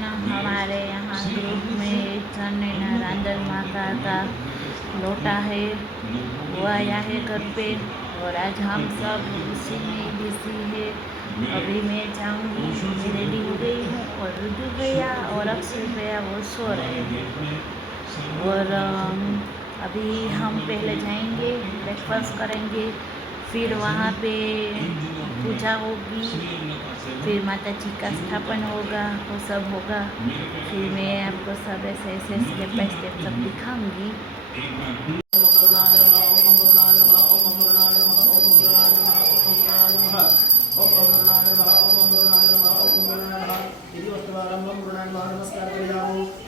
ना हमारे यहाँ ग्रुप में एक जन ने ना रांदल माता का लोटा है वो आया है घर पे और आज हम सब उसी में बिजी है। अभी मैं जाऊंगी, मैं रेडी हो गई हूँ और रुद्र भैया और अक्षय भैया वो सो रहे हैं। और अभी हम पहले जाएंगे, ब्रेकफास्ट करेंगे, फिर वहाँ पे पूजा होगी, फिर माता जी का स्थापन होगा, वो सब होगा। फिर मैं आपको सब ऐसे ऐसे स्टेप बाय स्टेप सब दिखाऊंगी।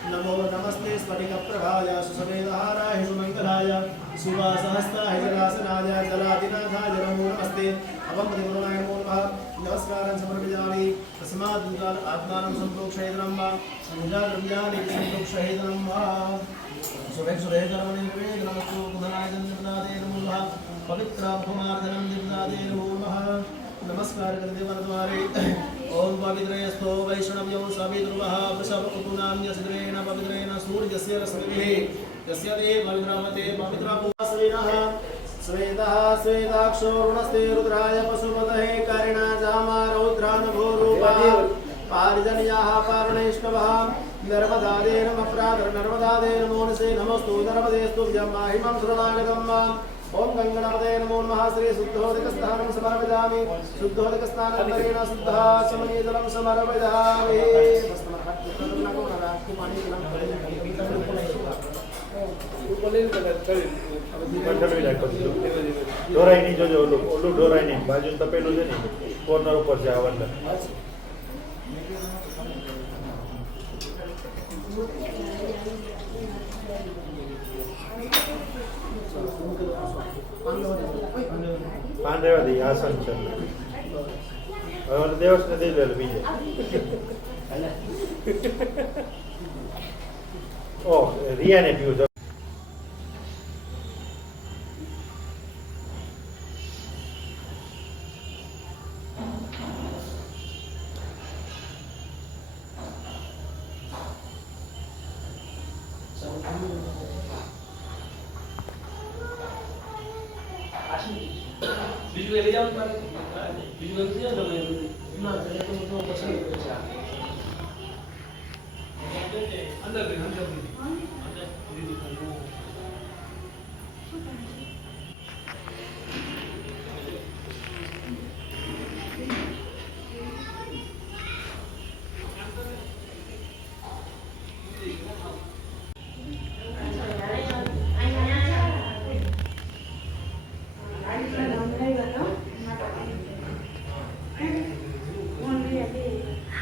नमो नमस्ते स्फटिक प्रभाय सुसवेदहाराय सुमंगलाय सुवासहस्ताय जलासनाय जलादिनाथाय नमो नमस्ते अवं गुरुनाय नमो नमः नमस्कारं समर्पयामि तस्मात् दुर्गान् आत्मानं संप्रोक्षयेदनं वा पूजाद्रव्याणि संप्रोक्षयेदनं वा सुरेशुरेशरमणे नमस्तु पुनराय जन्मनादे नमो नमः पवित्राभमार्जनं दिव्यादे नमो नमः नमस्कार करते द्वारे ओम पवित्रयस्थो वैष्णव्यो सविद्रुवः वृषभकुटुनान्यसिद्रेण पवित्रेण सूर्यस्य रश्मिभिः यस्य ते पवित्रमते पवित्रपूर्वस्विनः श्वेतः श्वेताक्षो रुणस्ते रुद्राय पशुपतये करिणा जामा रौद्रानुभूरूपः पारिजन्याः पारणैष्णवः नर्मदादे नमः प्रातः नर्मदादे नमो नसे नमस्तु नर्मदेस्तुभ्यं माहिमं शरणागतं ओम गंगणपते नमो नमः श्री शुद्धोदकस्नानं समर्पयामि शुद्धोदकस्नानन्तरेण शुद्धाचमनीजलं समर्पयामि ઢોરાઈ ની જોજો ઓલું ઢોરાઈ ની બાજુ તપેલું છે ને કોર્નર ઉપર છે આવડે पान रेवा दी आसन છે હવે દેવસ ને દઈ દેલ બીજે ઓ રિયા ને પીવું બીજું લઈ જાવ બીજું લઈ જાવ તમે ના કરે તો પસંદ છે અંદર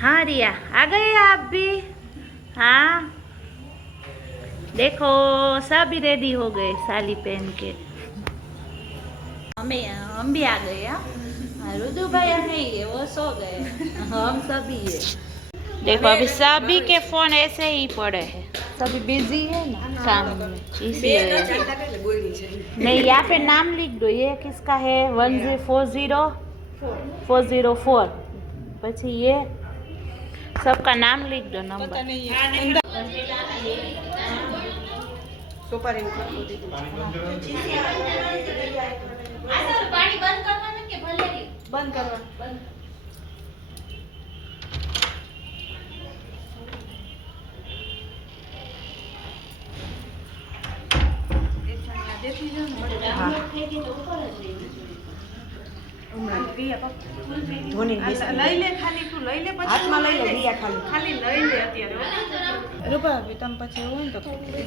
हाँ रिया आ गए आप भी? हाँ देखो सभी रेडी हो गए साड़ी पहन के। हम भी आ गए। रुदू भैया नहीं है, वो सो गए, हम सभी है। देखो अभी सभी के फोन ऐसे ही पड़े हैं, सभी बिजी है ना काम में, इसलिए नहीं। यहाँ पे नाम लिख दो, ये किसका है 10404 પછી ये सबका नाम लिख दो, नंबर पानी बंद करवाना के भले बंद करवा बंद રૂપા તમે પછી એવું હોય ને તો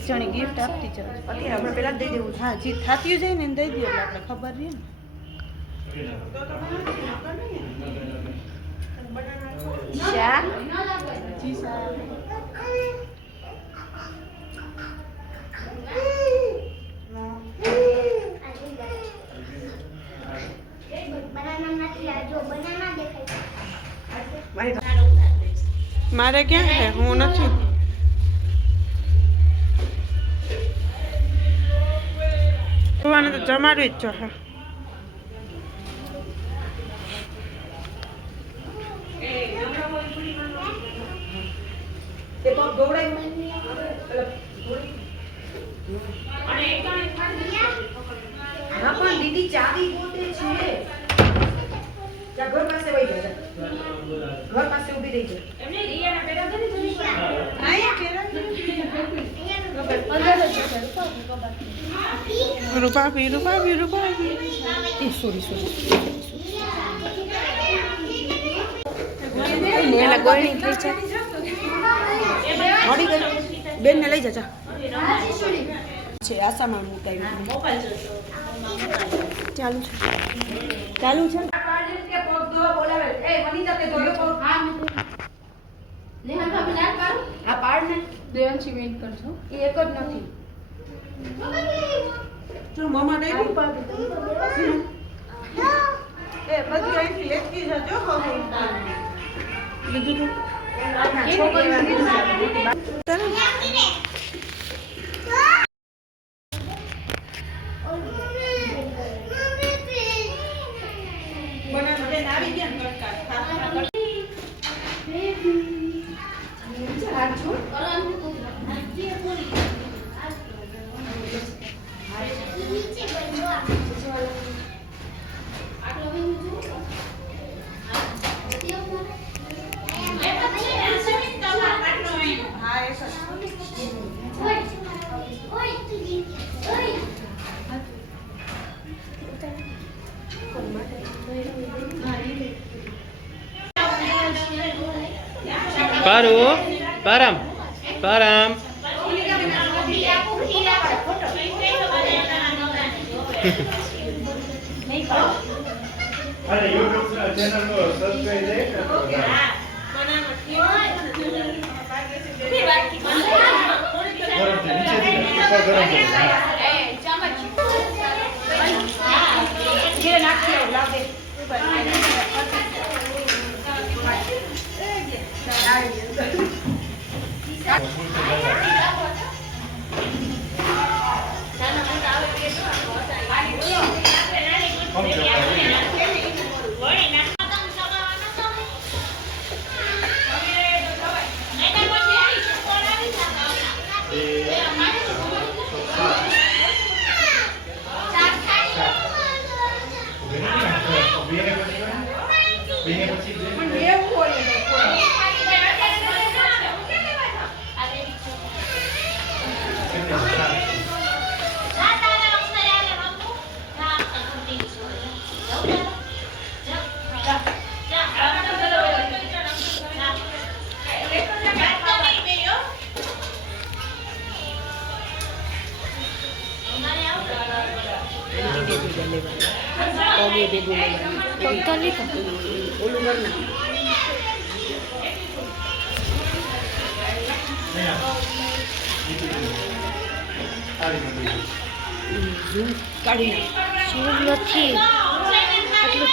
જણી ગિફ્ટ આપતી જાવ અત્યારે આપણે પેલા દઈ દેવું. હા જે થાતી જાય ને એને દઈ દઈએ એટલે આપણે ખબર રહે ને. શાક જી સર મારે ક્યાં હે હું નથી જોવાનું તો જમાડવી જ છે. હા પણ દીદી ચાવી ગોતે છે જા ઘર પાસે વઈ જા ઘર પાસે ઊભી રહી જા એમને રિયાના પેરા કરી જોઈ આયા કેરા રૂપાપી એ સોરી નેલા ગોળણી થઈ છે મળી ગઈ બેન ને લઈ જા છે આસામાં મુકાઈ ચાલુ છે આ પાડ ને દેવાંશી વેઇટ કરજો એ એક જ નથી તો મમ્મા નહીં પાડ એ બધી અહીંથી લેતી જજો બીજું પારુ પારામ પારામ અરે YouTube ચેનલ નો સબસ્ક્રાઇબ કાઢી નથી આટલું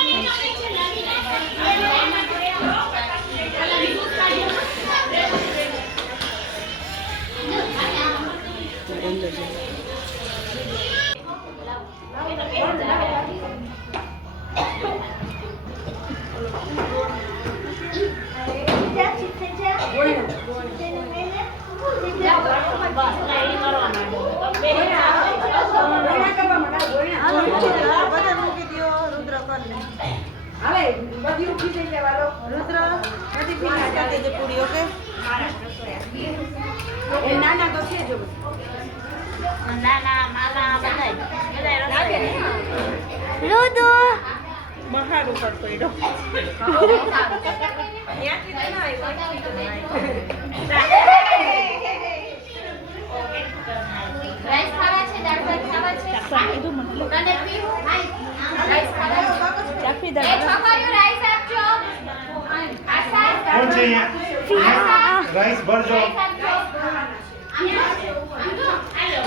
જ નાના તો છે જો નાના મામા બધાય રુદુ બહાર ઉપર પડ્યો રાઈસ ખાવા છે દાળ ભાત ખાવા છે તને પીવું રાઈસ ખાવા છે ચાખી એ છોકરીઓ રાઈસ આપજો આશા કોણ છે અહીંયા રાઈસ ભરજો રાઈસ આપજો હાલો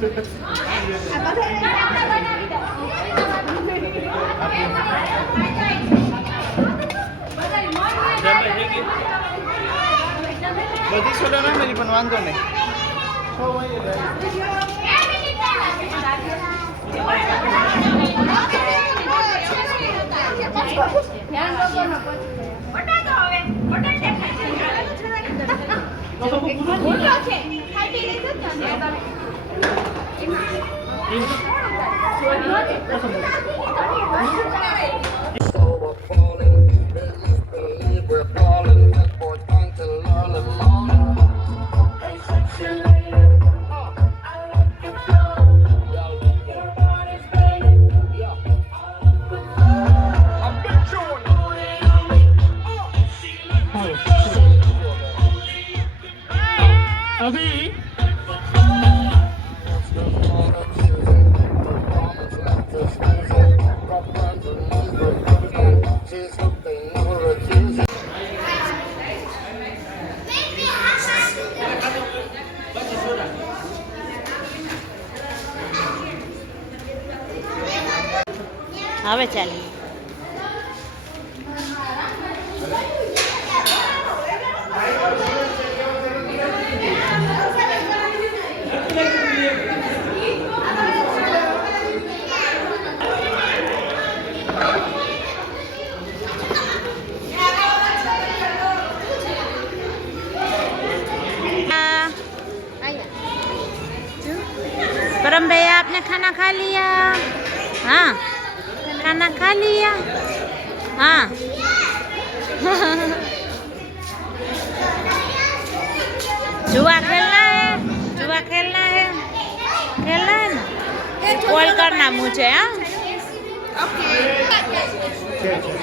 બધી સોડા ના મેલી પણ વાંધો નહીં. હવે ચાલી परम भैया आपने खाना खा लिया? हाँ खाना खा लिया? हाँ जुआ खेलना है? जुआ खेलना है? खेलना है ना? कॉल करना मुझे। हाँ છે